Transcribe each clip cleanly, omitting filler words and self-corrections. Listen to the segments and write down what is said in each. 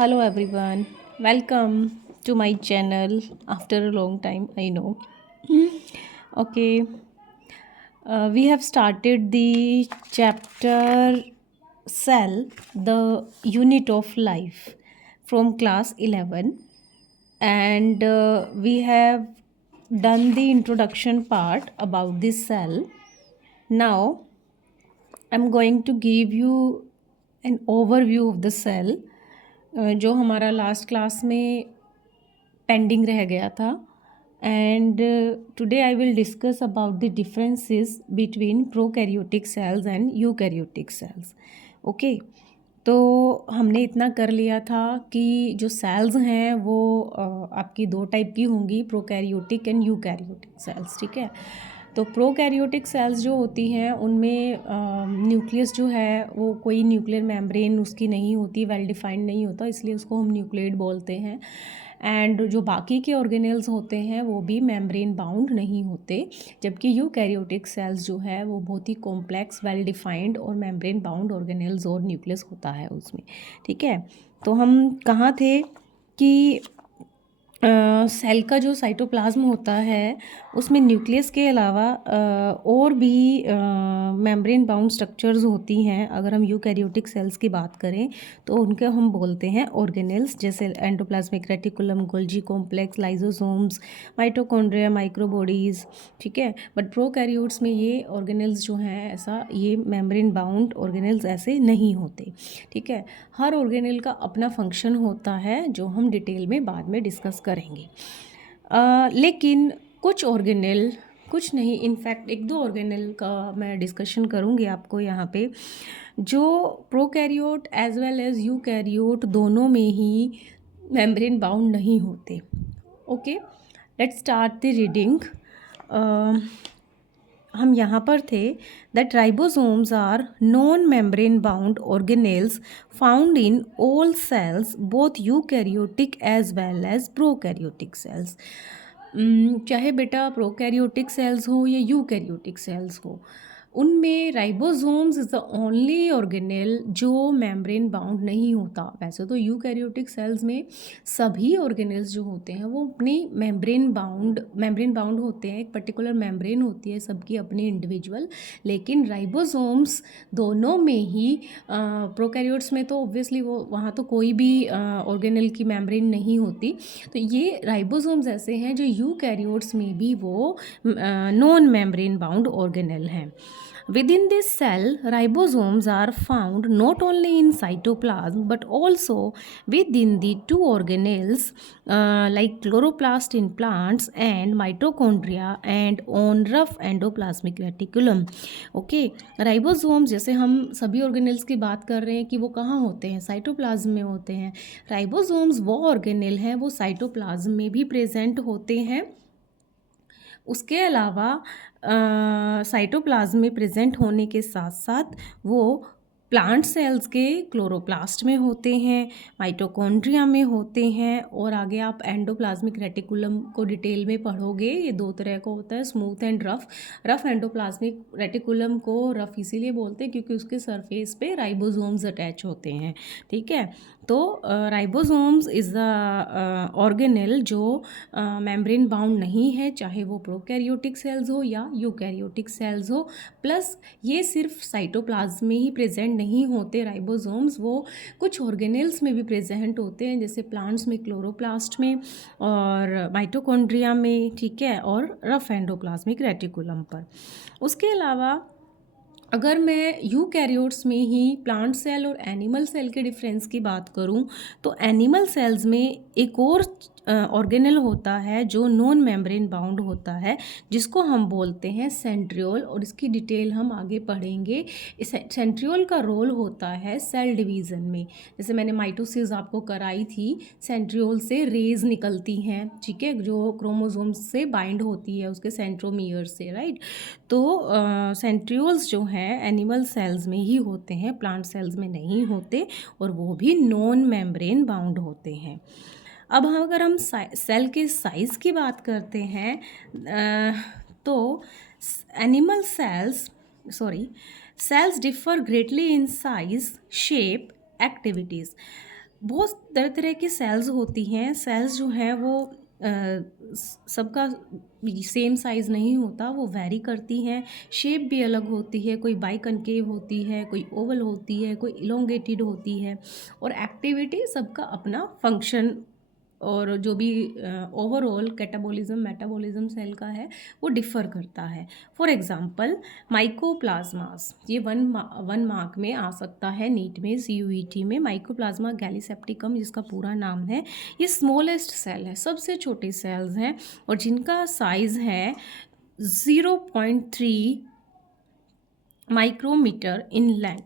Hello everyone, welcome to my channel after a long time, I know. Okay, we have started the chapter Cell, the unit of life from class 11, and we have done the introduction part about this cell. Now, I'm going to give you an overview of the cell जो हमारा last class में pending रह गया था and today I will discuss about the differences between prokaryotic cells and eukaryotic sales okay. तो हमने इतना कर लिया था कि जो सेल्स हैं वो आपकी दो टाइप की होंगी, प्रोकैरियोटिक एंड यूकैरियोटिक सेल्स, ठीक है। तो प्रोकैरियोटिक सेल्स जो होती हैं उनमें न्यूक्लियस जो है वो कोई न्यूक्लियर मेम्ब्रेन उसकी नहीं होती, वेल डिफाइंड नहीं होता, इसलिए उसको हम न्यूक्लियड बोलते हैं। एंड जो बाकी के ऑर्गेनेल्स होते हैं वो भी मेम्ब्रेन बाउंड नहीं होते, जबकि यूकैरियोटिक सेल्स जो है वो बहुत ही कॉम्प्लेक्स, वेल डिफाइंड और मेम्ब्रेन बाउंड ऑर्गेनेल्स और न्यूक्लियस होता है उसमें, ठीक है। तो हम कहाँ थे कि सेल का जो साइटोप्लाज्म होता है उसमें न्यूक्लियस के अलावा और भी मेम्ब्रेन बाउंड स्ट्रक्चर्स होती हैं। अगर हम यूकैरियोटिक सेल्स की बात करें तो उनके हम बोलते हैं ऑर्गेनेल्स, जैसे endoplasmic reticulum, Golgi complex, lysosomes, mitochondria, microbodies, ठीक है। बट प्रोकैरियोट्स में ये ऑर्गेनेल्स जो हैं ऐसा ये मेम्ब्रेन बाउंड ऑर्गेनेल्स ऐसे नहीं होते, ठीक है। हर ऑर्गेनेल का अपना फंक्शन होता है जो हम डिटेल में बाद में डिस्कस करेंगे। लेकिन कुछ ऑर्गेनेल, कुछ नहीं, इनफैक्ट एक दो ऑर्गेनेल का मैं डिस्कशन करूँगी आपको यहाँ पे, जो prokaryote as well as eukaryote दोनों में ही मेम्ब्रेन बाउंड नहीं होते। Okay, let's start the reading. हम यहाँ पर थे that ribosomes are non membrane bound organelles found in all cells, both eukaryotic as well as prokaryotic cells. चाहे बेटा प्रोकैरियोटिक सेल्स हो या यूकैरियोटिक सेल्स हो, उनमें ribosomes is the only organelle जो मेम्ब्रेन बाउंड नहीं होता। वैसे तो यूकैरियोटिक सेल्स में सभी ऑर्गेनेल्स जो होते हैं वो अपनी मेम्ब्रेन बाउंड होते हैं, एक पर्टिकुलर मेम्ब्रेन होती है सबकी अपनी इंडिविजुअल, लेकिन राइबोसोम्स दोनों में ही, प्रोकैरियोट्स में तो ऑब्वियसली वो वहाँ तो कोई भी ऑर्गेनेल की मेम्ब्रेन नहीं होती, तो ये राइबोसोम्स ऐसे हैं जो यूकैरियोट्स में भी वो नॉन मेम्ब्रेन बाउंड ऑर्गेनेल हैं। Within this cell, ribosomes are found not only in cytoplasm but also within the two organelles like chloroplast in plants and mitochondria and on rough endoplasmic reticulum. Okay, ribosomes जैसे हम सभी organelles की बात कर रहे हैं कि वो कहाँ होते हैं, साइटोप्लाज्म में होते हैं। राइबोसोम्स वो ऑर्गेनेल हैं वो साइटोप्लाज्म में भी प्रेजेंट होते हैं। उसके अलावा साइटोप्लाज्म में प्रेजेंट होने के साथ साथ वो प्लांट सेल्स के क्लोरोप्लास्ट में होते हैं, माइटोकॉन्ड्रिया में होते हैं, और आगे आप एंडोप्लाज्मिक रेटिकुलम को डिटेल में पढ़ोगे। ये दो तरह का होता है, smooth and rough endoplasmic reticulum को रफ इसीलिए बोलते हैं क्योंकि उसके सरफेस पे राइबोसोम्स अटैच होते हैं, ठीक है। तो राइबोसोम्स इज़ द ऑर्गेनेल जो मेम्ब्रेन बाउंड नहीं है, चाहे वो प्रोकैरियोटिक सेल्स हो या यूकैरियोटिक सेल्स हो। प्लस ये सिर्फ साइटोप्लाज्म में ही प्रेजेंट नहीं होते राइबोसोम्स, वो कुछ ऑर्गेनेल्स में भी प्रेजेंट होते हैं, जैसे प्लांट्स में क्लोरोप्लास्ट में और माइटोकॉन्ड्रिया में, ठीक है, और रफ एंडोप्लाज्मिक रेटिकुलम पर। उसके अलावा अगर मैं यूकैरियोट्स में ही प्लांट सेल और एनिमल सेल के डिफरेंस की बात करूं तो एनिमल सेल्स में एक और ऑर्गेनेल होता है जो नॉन मेम्ब्रेन बाउंड होता है, जिसको हम बोलते हैं सेंट्रियोल, और इसकी डिटेल हम आगे पढ़ेंगे। इस सेंट्रियोल का रोल होता है सेल डिवीज़न में। जैसे मैंने माइटोसिस आपको कराई थी, सेंट्रियोल से रेज निकलती हैं, ठीक है, जो क्रोमोसोम्स से बाइंड होती है उसके सेंट्रोमियर से, राइट। तो सेंट्रियोल्स जो हैं एनिमल सेल्स में ही होते हैं, प्लांट सेल्स में नहीं होते, और वो भी नॉन मेम्ब्रेन बाउंड होते हैं। अब हम अगर हम सेल के साइज़ की बात करते हैं तो animal cells differ greatly in size, shape, activities. बहुत तरह तरह की सेल्स होती हैं। सेल्स जो हैं वो सबका सेम साइज़ नहीं होता, वो वैरी करती हैं। शेप भी अलग होती है, कोई बाइकनकेव होती है, कोई ओवल होती है, कोई इलोंगेटेड होती है। और एक्टिविटी सबका अपना फंक्शन और जो भी ओवरऑल कैटाबॉलिज्म मेटाबॉलिज्म सेल का है वो डिफ़र करता है। फॉर एग्जांपल माइकोप्लाज्मास, ये वन मार्क में आ सकता है, नीट में CUET में। माइकोप्लाज्मा गैलीसेप्टिकम जिसका पूरा नाम है, ये स्मॉलेस्ट सेल है, सबसे छोटे सेल्स हैं और जिनका साइज़ है 0.3 माइक्रोमीटर इन लेंथ,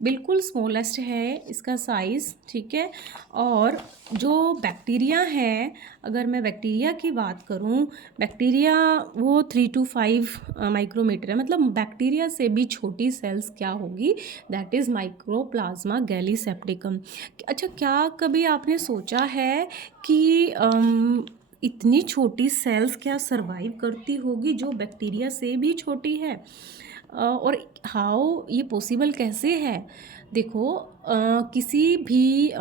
बिल्कुल स्मॉलेस्ट है इसका साइज़, ठीक है। और जो बैक्टीरिया है, अगर मैं बैक्टीरिया की बात करूं, बैक्टीरिया वो 3 to 5 माइक्रोमीटर है। मतलब बैक्टीरिया से भी छोटी सेल्स क्या होगी, दैट इज़ माइक्रोप्लाज्मा गैलीसेप्टिकम। अच्छा, क्या कभी आपने सोचा है कि इतनी छोटी सेल्स क्या सरवाइव करती होगी जो बैक्टीरिया से भी छोटी है? और हाउ ये पॉसिबल कैसे है? देखो, किसी भी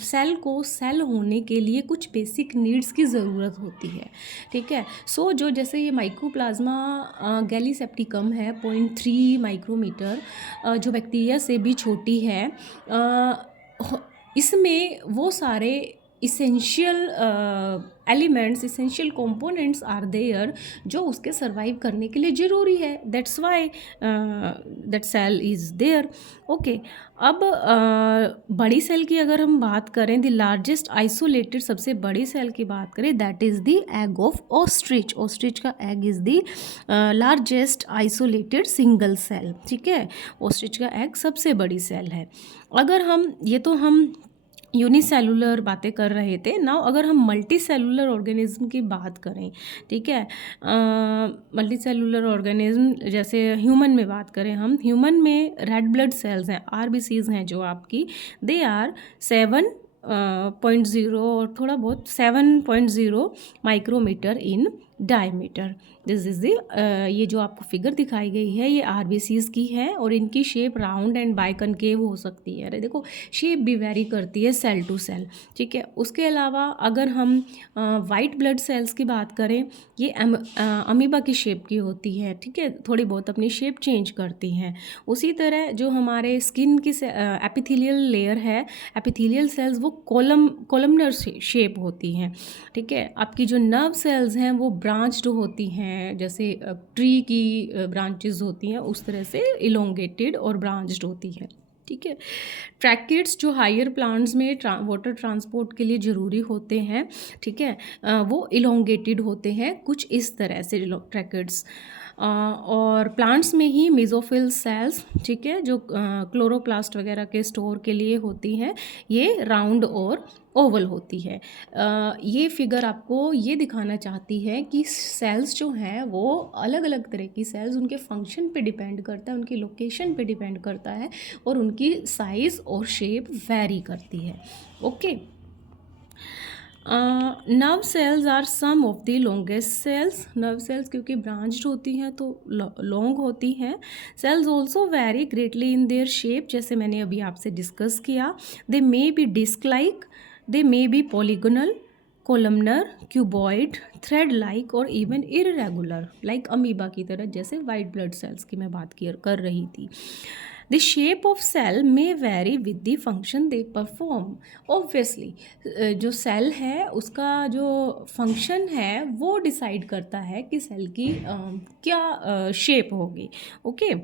सेल को सेल होने के लिए कुछ बेसिक नीड्स की ज़रूरत होती है, ठीक है। सो जो जैसे ये माइकोप्लाज्मा गैलीसेप्टिकम है 0.3 माइक्रोमीटर, जो बैक्टीरिया से भी छोटी है, इसमें वो सारे essential elements, essential components are there जो उसके सर्वाइव करने के लिए ज़रूरी है। That's why that cell is there. Okay, अब बड़ी सेल की अगर हम बात करें, द लार्जेस्ट आइसोलेटेड, सबसे बड़ी सेल की बात करें, that is the egg of ostrich. Ostrich का egg is the largest isolated single cell, ठीक है। ऑस्ट्रिच का एग सबसे बड़ी सेल है। अगर हम हम यूनिसेलुलर बातें कर रहे थे ना, अगर हम मल्टी सेलुलर ऑर्गेनिज्म की बात करें, ठीक है, मल्टी सेलुलर ऑर्गेनिज्म जैसे ह्यूमन में बात करें, हम ह्यूमन में रेड ब्लड सेल्स हैं, RBCs हैं जो आपकी, दे आर 7.0 और थोड़ा बहुत 7.0 micrometre in diameter. This is the ये जो आपको फिगर दिखाई गई है ये RBCs की है और इनकी शेप राउंड एंड बाइकनकेव हो सकती है। अरे देखो, शेप भी वेरी करती है सेल टू सेल, ठीक है। उसके अलावा अगर हम वाइट ब्लड सेल्स की बात करें, ये अमीबा की शेप की होती है, ठीक है, थोड़ी बहुत अपनी शेप चेंज करती हैं। उसी तरह जो हमारे स्किन की एपिथेलियल लेयर है, एपिथेलियल सेल्स, वो कॉलमनर शेप होती हैं, ठीक है। आपकी जो नर्व सेल्स हैं वो ब्रांच्ड होती हैं, जैसे ट्री की ब्रांचेस होती हैं उस तरह से इलोंगेटेड और ब्रांच्ड होती है, ठीक है। ट्रैकिड्स जो हायर प्लांट्स में वाटर ट्रांसपोर्ट के लिए ज़रूरी होते हैं, ठीक है, वो इलोंगेटेड होते हैं कुछ इस तरह से ट्रैकिड्स। और प्लांट्स में ही मेसोफिल सेल्स, ठीक है, जो क्लोरोप्लास्ट वगैरह के स्टोर के लिए होती हैं, ये राउंड और ओवल होती है। ये फिगर आपको ये दिखाना चाहती है कि सेल्स जो हैं वो अलग अलग तरह की सेल्स, उनके फंक्शन पे डिपेंड करता है, उनकी लोकेशन पे डिपेंड करता है और उनकी साइज़ और शेप वेरी करती है। Okay, nerve cells are some of the longest cells. Nerve cells क्योंकि ब्रांच्ड होती हैं तो लॉन्ग होती हैं। Cells also vary greatly in their shape, जैसे मैंने अभी आपसे डिस्कस किया। They may be disc like, they may be polygonal, columnar, cuboid, thread like और इवन इरेगुलर, लाइक अमीबा की तरह, जैसे वाइट ब्लड सेल्स की मैं बात कर रही थी। The shape of cell may vary with the function they perform. Obviously जो सेल है उसका जो फंक्शन है वो डिसाइड करता है कि सेल की क्या शेप होगी। ओके,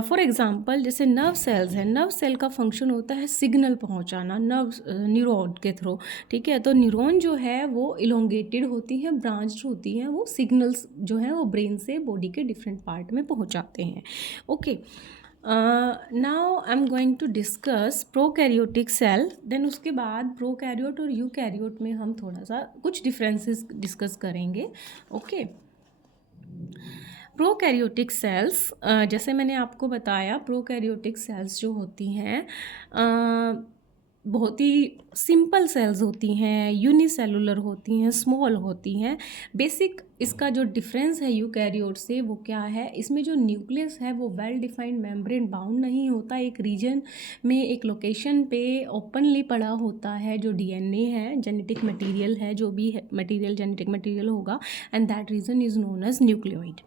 फॉर एग्जांपल जैसे नर्व सेल्स है, नर्व सेल का फंक्शन होता है सिग्नल पहुंचाना नर्व न्यूरॉन के थ्रू, ठीक है। तो न्यूरॉन जो है वो इलोंगेटेड होती हैं, ब्रांच्ड होती हैं, वो सिग्नल्स जो हैं वो ब्रेन से बॉडी के डिफरेंट पार्ट में पहुंचाते हैं। Okay, now I am going to discuss prokaryotic cell, then उसके बाद प्रोकैरियोट और यूकैरियोट में हम थोड़ा सा कुछ डिफरेंसेस डिस्कस करेंगे। ओके, प्रोकैरियोटिक सेल्स, जैसे मैंने आपको बताया, प्रोकैरियोटिक सेल्स जो होती हैं बहुत ही सिंपल सेल्स होती हैं, यूनिसेलुलर होती हैं, स्मॉल होती हैं। बेसिक इसका जो डिफरेंस है यूकैरियोट से वो क्या है, इसमें जो न्यूक्लियस है वो वेल डिफाइंड मेम्ब्रेन बाउंड नहीं होता, एक रीजन में एक लोकेशन पे ओपनली पड़ा होता है जो डीएनए है, जेनेटिक मटेरियल है, जो भी मटेरियल जेनेटिक मटेरियल होगा, and that region is known as nucleoid.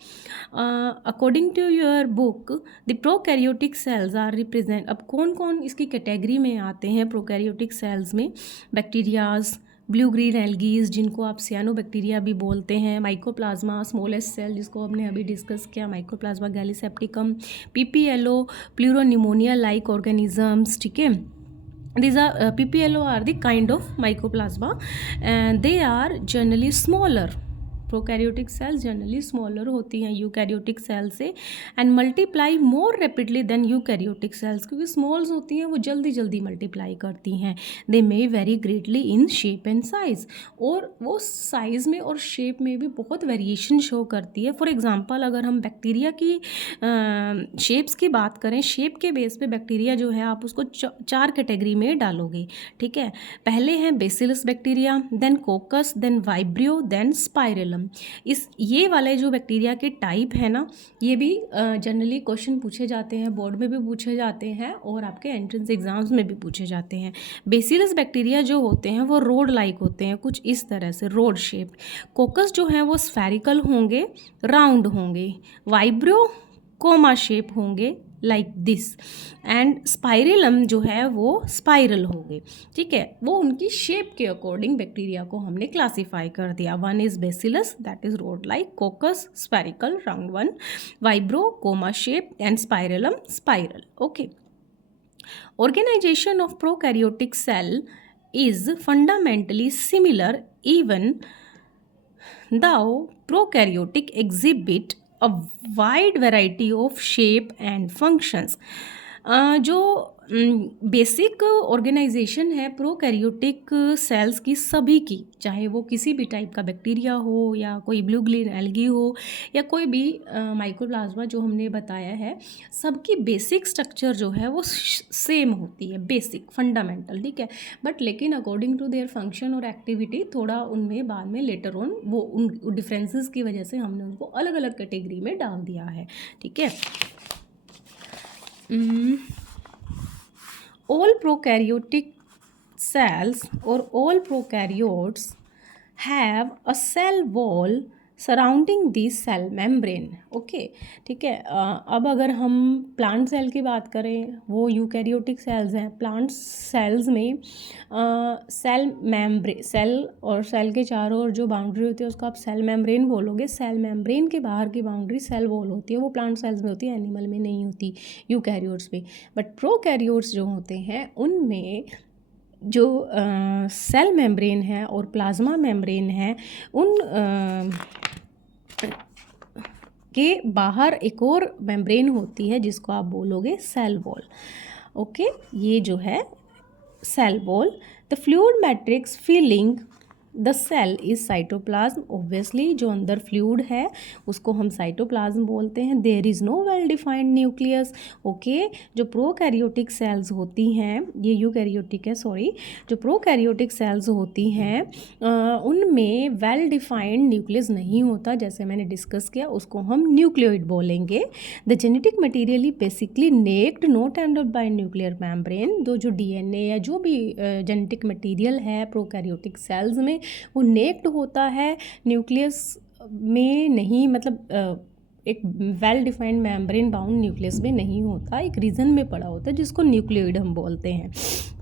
According to your book the prokaryotic cells are represent, अब कौन कौन इसकी कैटेगरी में आते हैं प्रोकैरियोटिक सेल्स में, बैक्टीरियाज, ब्लू ग्रीन एल्गीज जिनको आप सियानोबैक्टीरिया भी बोलते हैं, माइकोप्लाज्मा स्मॉलेस्ट सेल जिसको हमने अभी डिस्कस किया, mycoplasma gallisepticum, PPLO pleuropneumonia like organisms, ठीक है। These are PPLO are the kind of mycoplasma and they are generally smaller. Prokaryotic cells generally smaller होती हैं यूकैरियोटिक सेल से and multiply more rapidly than eukaryotic cells, क्योंकि smalls होती हैं वो जल्दी जल्दी मल्टीप्लाई करती हैं। They may vary greatly in shape and size, और वो साइज़ में और शेप में भी बहुत वेरिएशन शो करती है। फॉर एग्जांपल अगर हम बैक्टीरिया की शेप्स की बात करें, शेप के बेस पे बैक्टीरिया जो है आप उसको 4 कैटेगरी में डालोगे, ठीक है। पहले हैं bacillus bacteria, then coccus, then vibrio, then spirillum. इस ये वाले जो बैक्टीरिया के टाइप है ना, ये भी जनरली क्वेश्चन पूछे जाते हैं, बोर्ड में भी पूछे जाते हैं और आपके एंट्रेंस एग्जाम्स में भी पूछे जाते हैं। बेसिलस बैक्टीरिया जो होते हैं वो रोड लाइक होते हैं, कुछ इस तरह से रोड शेप। कोकस जो हैं वो स्फेरिकल होंगे, राउंड होंगे। वाइब्रियो कोमा शेप होंगे लाइक दिस, एंड स्पाइरलम जो है वो स्पाइरल होंगे, ठीक है। वो उनकी शेप के अकॉर्डिंग बैक्टीरिया को हमने क्लासीफाई कर दिया। One is bacillus that is road like, कोकस spherical round one, vibro coma shape, and spirillum spiral, okay. Organization of prokaryotic cell is fundamentally similar even though prokaryotic exhibit a wide variety of shape and functions. जो basic organisation है prokaryotic sales की सभी की, चाहे वो किसी भी type का बैक्टीरिया हो या कोई ब्लू ग्रीन एल्गी हो या कोई भी माइकोप्लाज्मा जो हमने बताया है, सबकी बेसिक स्ट्रक्चर जो है वो सेम होती है, बेसिक फंडामेंटल, ठीक है। बट लेकिन अकॉर्डिंग टू देयर फंक्शन और एक्टिविटी थोड़ा उनमें बाद में लेटर ऑन वो उन डिफरेंसेस की वजह से हमने उनको अलग अलग कैटेगरी में डाल दिया है, ठीक है। All prokaryotic cells or all prokaryotes have a cell wall surrounding the cell membrane, okay, ठीक है। अब अगर हम प्लांट सेल की बात करें, वो यूकैरियोटिक सेल्स हैं। प्लांट सेल्स में सेल और सेल के चारों ओर जो बाउंड्री होती है उसको आप सेल मेम्ब्रेन बोलोगे। सेल मेम्ब्रेन के बाहर की बाउंड्री सेल वॉल होती है, वो प्लांट सेल्स में होती है, एनिमल में नहीं होती, यूकैरियोट्स में। बट प्रोकैरियोट्स जो होते हैं उनमें जो सेल मेम्ब्रेन है और प्लाज्मा मेम्ब्रेन है, उन के बाहर एक और मेम्ब्रेन होती है जिसको आप बोलोगे सेल वॉल, ओके। ये जो है cell wall, the fluid matrix filling the cell is cytoplasm. Obviously जो अंदर फ्लूइड है उसको हम साइटोप्लाज्म बोलते हैं। There is no well defined nucleus, okay. जो प्रोकैरियोटिक सेल्स होती हैं, ये यूकैरियोटिक है सॉरी, जो प्रोकैरियोटिक सेल्स होती हैं उनमें वेल डिफाइंड न्यूक्लियस नहीं होता, जैसे मैंने डिस्कस किया, उसको हम न्यूक्लियोइड बोलेंगे। द जेनेटिक मटीरियल ही basically naked not ended by nuclear membrane. जो डीएनए या जो भी जेनेटिक मटीरियल है प्रोकैरियोटिक सेल्स में वो नेक्ड होता है, न्यूक्लियस में नहीं, मतलब एक well defined membrane bound nucleus में नहीं होता, एक रीजन में पड़ा होता है जिसको न्यूक्लियोइड हम बोलते हैं,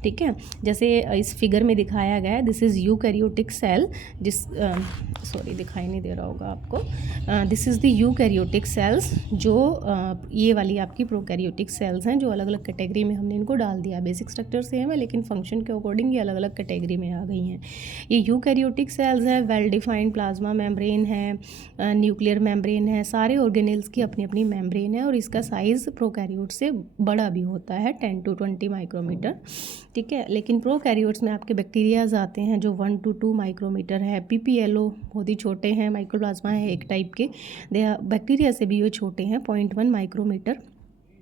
ठीक है। जैसे इस फिगर में दिखाया गया है, दिस इज़ यूकैरियोटिक सेल, जिस सॉरी दिखाई नहीं दे रहा होगा आपको, this is the eukaryotic cells, जो ये वाली आपकी प्रोकैरियोटिक सेल्स हैं, जो अलग अलग कैटेगरी में हमने इनको डाल दिया। बेसिक स्ट्रक्चर सेम है लेकिन फंक्शन के अकॉर्डिंग ये अलग अलग कैटेगरी में आ गई हैं। ये यूकैरियोटिक सेल्स है, वेल डिफाइंड प्लाज्मा मेम्ब्रेन है, न्यूक्लियर मेम्ब्रेन है, सारे ऑर्गेनेल्स की अपनी अपनी मेम्ब्रेन है, और इसका साइज़ प्रोकैरियोट से बड़ा भी होता है, 10 to 20 माइक्रोमीटर, ठीक है। लेकिन प्रोकैरियोट्स में आपके बैक्टीरियाज आते हैं जो 1 to 2 माइक्रोमीटर है। पीपीएलओ बहुत ही छोटे हैं, माइक्रोप्लाज्मा है एक टाइप के, बैक्टीरिया से भी ये छोटे हैं, 0.1 micrometre.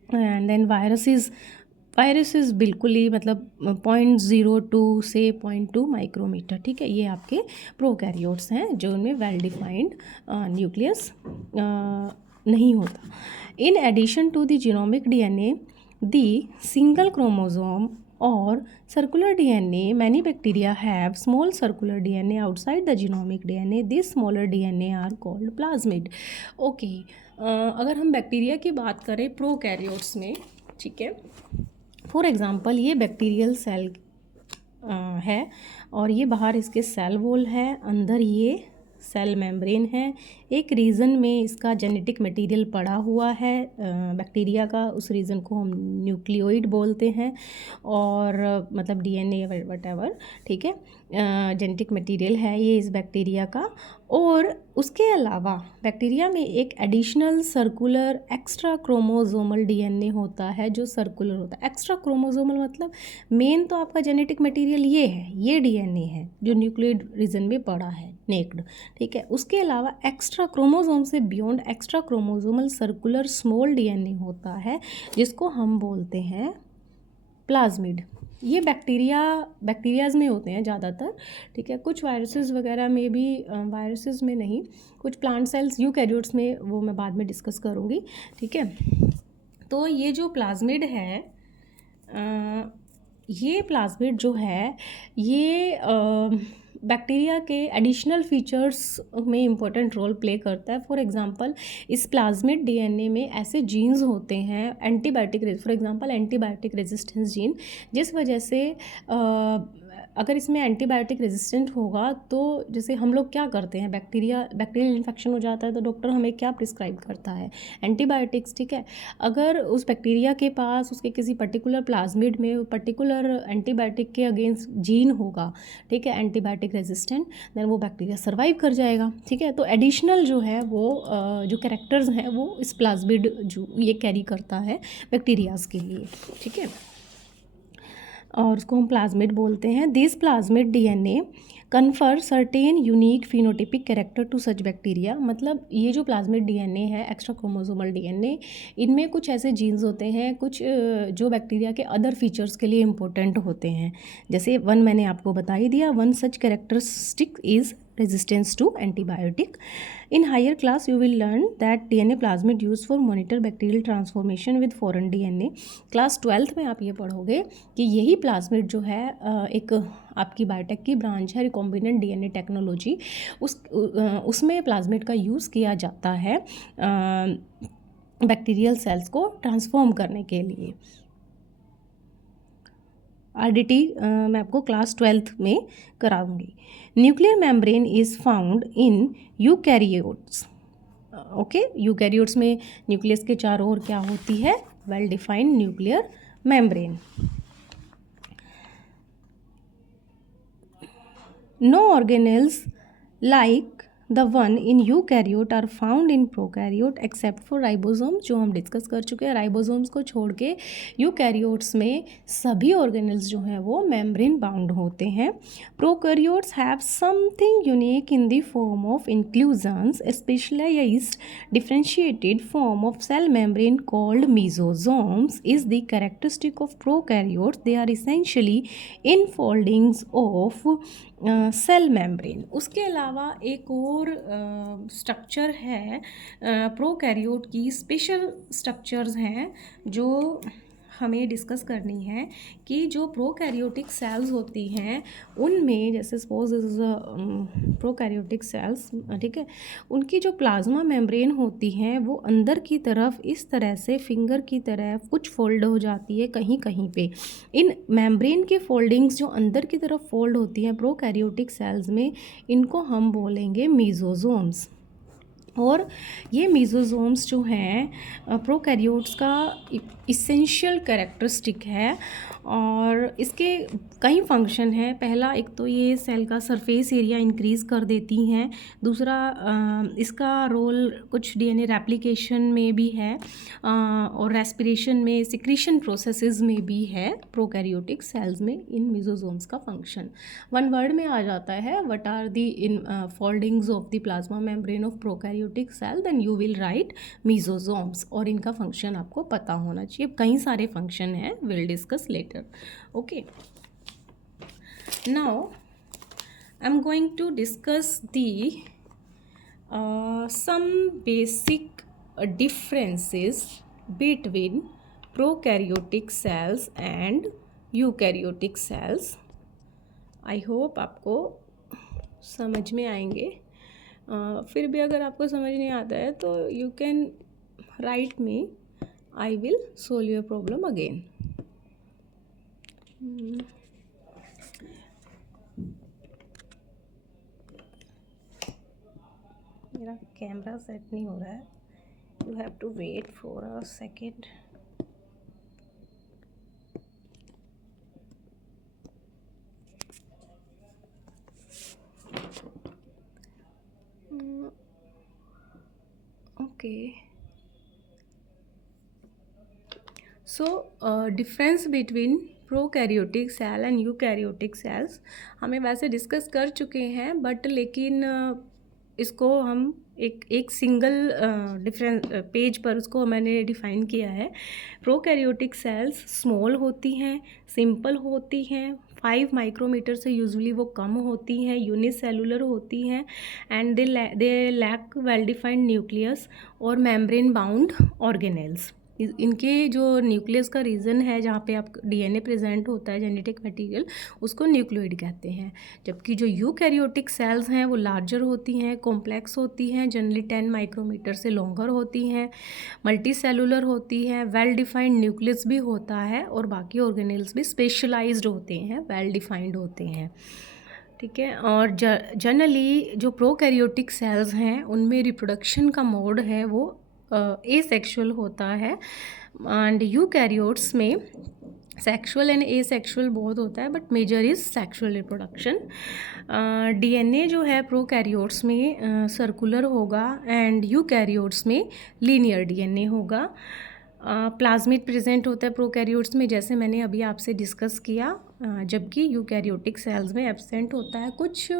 And then viruses viruses बिल्कुल ही मतलब 0.02 से 0.2 माइक्रोमीटर, ठीक है, ये आपके प्रोकैरियोट्स हैं जो उनमें वेल डिफाइंड न्यूक्लियस नहीं होता। In addition to the genomic DNA the single chromosome or circular DNA, many bacteria have small circular DNA outside the genomic DNA. These smaller DNA are called plasmid. Okay, अगर हम bacteria की बात करें prokaryotes में, ठीक है, for example ये bacterial cell है और ये बाहर इसके सेल वॉल है, अंदर ये सेल मेम्ब्रेन है, एक रीजन में इसका जेनेटिक मटेरियल पड़ा हुआ है बैक्टीरिया का, उस रीजन को हम न्यूक्लियोइड बोलते हैं, और मतलब डीएनए वटेवर, ठीक है, जेनेटिक मटेरियल है ये इस बैक्टीरिया का। और उसके अलावा बैक्टीरिया में एक additional circular extra chromosomal DNA होता है जो सर्कुलर होता है। एक्स्ट्रा क्रोमोसोमल मतलब मेन तो आपका जेनेटिक मटेरियल ये है, ये डीएनए है जो न्यूक्लियोइड रीजन में पड़ा है नेक्ड, ठीक है। उसके अलावा एक्स्ट्रा क्रोमोसोम से beyond extra chromosomal circular small DNA होता है जिसको हम बोलते हैं प्लाज्मिड। ये बैक्टीरियाज में होते हैं ज़्यादातर, ठीक है, कुछ वायरसेस वगैरह में भी, वायरसेस में नहीं, कुछ प्लांट सेल्स यूकैरियोट्स में, वो मैं बाद में डिस्कस करूँगी, ठीक है। तो ये जो प्लाज्मिड है, ये प्लाज्मिड जो है ये बैक्टीरिया के एडिशनल फीचर्स में इम्पोर्टेंट रोल प्ले करता है। फॉर एग्जांपल इस प्लाज्मिड डीएनए में ऐसे जीन्स होते हैं antibiotic, for example antibiotic resistance gene, जिस वजह से अगर इसमें एंटीबायोटिक रेजिस्टेंट होगा तो जैसे हम लोग क्या करते हैं, बैक्टीरियल इन्फेक्शन हो जाता है तो डॉक्टर हमें क्या प्रिस्क्राइब करता है, एंटीबायोटिक्स, ठीक है। अगर उस बैक्टीरिया के पास उसके किसी पर्टिकुलर प्लाज्मिड में पर्टिकुलर एंटीबायोटिक के अगेंस्ट जीन होगा, ठीक है, एंटीबायोटिक रेजिस्टेंट, देन वो बैक्टीरिया सर्वाइव कर जाएगा, ठीक है। तो एडिशनल जो है वो जो कैरेक्टर्स हैं वो इस प्लाज्मिड जो ये कैरी करता है बैक्टीरियाज के लिए, ठीक है, और उसको हम प्लाज्मिड बोलते हैं। This plasmid DNA confer certain unique phenotypic character to such bacteria, मतलब ये जो प्लाज्मिड डीएनए है, एक्स्ट्रा क्रोमोसोमल डीएनए, इनमें कुछ ऐसे जीन्स होते हैं, कुछ जो बैक्टीरिया के अदर फीचर्स के लिए इम्पोर्टेंट होते हैं। जैसे वन मैंने आपको बता ही दिया, one such characteristic is resistance to antibiotic. In higher class you will learn that DNA plasmid used for monitor bacterial transformation with foreign DNA. Class 12th में आप ये पढ़ोगे कि यही प्लाज्मिड जो है एक आपकी बायोटेक की ब्रांच है रिकॉम्बिनेंट डीएनए टेक्नोलॉजी, उसमें प्लाज्मिड का यूज़ किया जाता है बैक्टीरियल सेल्स को ट्रांसफॉर्म करने के लिए। आरडीटी मैं आपको क्लास 12th में कराऊंगी। Nuclear membrane is found in eukaryotes, okay, eukaryotes में न्यूक्लियस के चारों ओर क्या होती है, well defined nuclear membrane. No organelles like the one in eukaryote are found in prokaryote except for ribosome, जो हम डिस्कस कर चुके हैं। राइबोसोम्स को छोड़ के यूकैरियोट्स में सभी ऑर्गेनेल्स जो हैं वो मेम्ब्रेन बाउंड होते हैं। Prokaryotes have something unique in the form of inclusions, specialised differentiated form of cell membrane called mesosomes is the characteristic of prokaryotes. They are essentially infoldings of cell membrane. उसके अलावा एक और structure है prokaryote की, special structures हैं जो हमें discuss करनी है कि जो प्रोकैरियोटिक सेल्स होती हैं उनमें, जैसे सपोज इज प्रोकैरियोटिक सेल्स, ठीक है, उनकी जो प्लाज्मा मेम्ब्रेन होती हैं वो अंदर की तरफ इस तरह से फिंगर की तरह कुछ फोल्ड हो जाती है कहीं कहीं पे। इन मेम्ब्रेन के फोल्डिंग्स जो अंदर की तरफ फोल्ड होती हैं प्रोकैरियोटिक सेल्स में, इनको हम बोलेंगे मीजोसोम्स। और ये मीजोसोम्स जो हैं प्रोकैरियोट्स का इसेंशियल कैरेक्टरिस्टिक है और इसके कई फंक्शन हैं। पहला, एक तो ये सेल का सरफेस एरिया इंक्रीज़ कर देती हैं। दूसरा, इसका रोल कुछ डीएनए रेप्लिकेशन में भी है और रेस्पिरेशन में, सिक्रीशन प्रोसेसेस में भी है प्रोकैरियोटिक सेल्स में इन मीजोसोम्स का फंक्शन। वन वर्ड में आ जाता है, what are the infoldings of the plasma membrane of prokaryotic eukaryotic cell, then you will write mesosomes, और इनका फंक्शन आपको पता होना चाहिए. कई सारे फंक्शन हैं, will discuss later. Okay, now I am going to discuss the some basic differences between prokaryotic cells and eukaryotic cells. I hope आपको समझ में आएंगे. फिर भी अगर आपको समझ नहीं आता है तो you can write me, I will solve your problem again. मेरा कैमरा सेट नहीं हो रहा है, you have to wait for a second. Okay, so difference between prokaryotic cell and eukaryotic cells हमें वैसे डिस्कस कर चुके हैं, बट लेकिन इसको हम एक सिंगल डिफरेंस पेज पर उसको मैंने डिफ़ाइन किया है. प्रोकैरियोटिक सेल्स स्मॉल होती हैं, सिंपल होती हैं, 5 माइक्रोमीटर से यूजुअली वो कम होती हैं, यूनिसेलुलर होती हैं, and they lack well defined nucleus और मेम्ब्रेन बाउंड ऑर्गेनेल्स. इनके जो न्यूक्लियस का रीज़न है, जहाँ पे आप डीएनए प्रेजेंट होता है, जेनेटिक मटेरियल, उसको न्यूक्लियोइड कहते हैं. जबकि जो यूकैरियोटिक सेल्स हैं वो लार्जर होती हैं, कॉम्प्लेक्स होती हैं, जनरली 10 माइक्रोमीटर से लॉन्गर होती हैं, मल्टी सेलुलर होती हैं, वेल डिफाइंड न्यूक्लियस भी होता है, और बाकी ऑर्गेनेल्स भी स्पेशलाइज्ड होते हैं, वेल डिफाइंड होते हैं. ठीक है. और जनरली जो प्रोकैरियोटिक सेल्स हैं उनमें रिप्रोडक्शन का मोड है वो एसेक्सुअल होता है, एंड यूकैरियोट्स में सेक्सुअल एंड एसेक्सुअल बहुत होता है, but major is sexual reproduction. DNA जो है प्रोकैरियोट्स में सर्कुलर होगा, एंड यूकैरियोट्स में लीनियर डीएनए होगा. प्लाज्मिड प्रेजेंट होता है प्रोकैरियोट्स में, जैसे मैंने अभी आपसे डिस्कस किया, जबकि यूकैरियोटिक सेल्स में एब्सेंट होता है कुछ.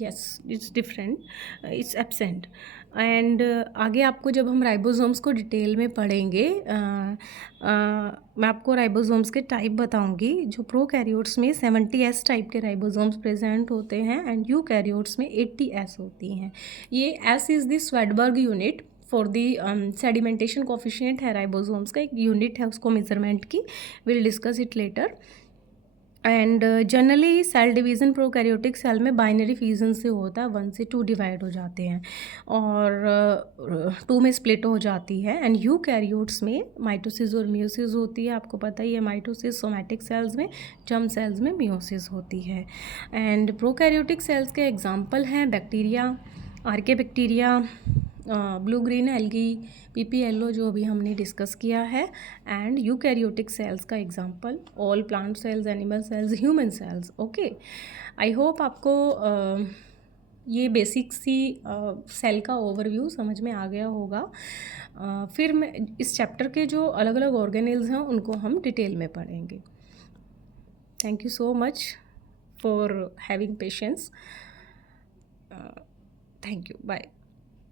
Yes, it's different, it's absent. And आगे आपको जब हम राइबोसोम्स को डिटेल में पढ़ेंगे, मैं आपको राइबोसोम्स के टाइप बताऊंगी. जो प्रोकैरियोट्स में 70S टाइप के राइबोसोम्स प्रेजेंट होते हैं, एंड यूकैरियोट्स में 80S होती हैं. ये S is the Svedberg unit for the sedimentation coefficient है राइबोसोम्स का, एक यूनिट है उसको मेजरमेंट की. Will discuss it later. And generally cell division prokaryotic cell में बाइनरी फ्यूजन से होता है, 1 से 2 डिवाइड हो जाते हैं, और 2 में स्प्लिट हो जाती है. एंड यूकैरियोट्स में माइटोसिस और मियोसिस होती है. आपको पता ही है, माइटोसिस सोमैटिक सेल्स में, जर्म सेल्स में मियोसिस होती है. एंड प्रोकैरियोटिक सेल्स के एग्जांपल हैं bacteria, archaebacteria, blue green algae, PPLO जो अभी हमने डिस्कस किया है. एंड यूकैरियोटिक सेल्स का example all plant cells, animal cells, human cells. Okay, I hope आपको ये बेसिक सी सेल का ओवरव्यू समझ में आ गया होगा. फिर मैं इस चैप्टर के जो अलग अलग ऑर्गेनेल्स हैं उनको हम डिटेल में पढ़ेंगे. Thank you so much for having patience. Thank you, bye.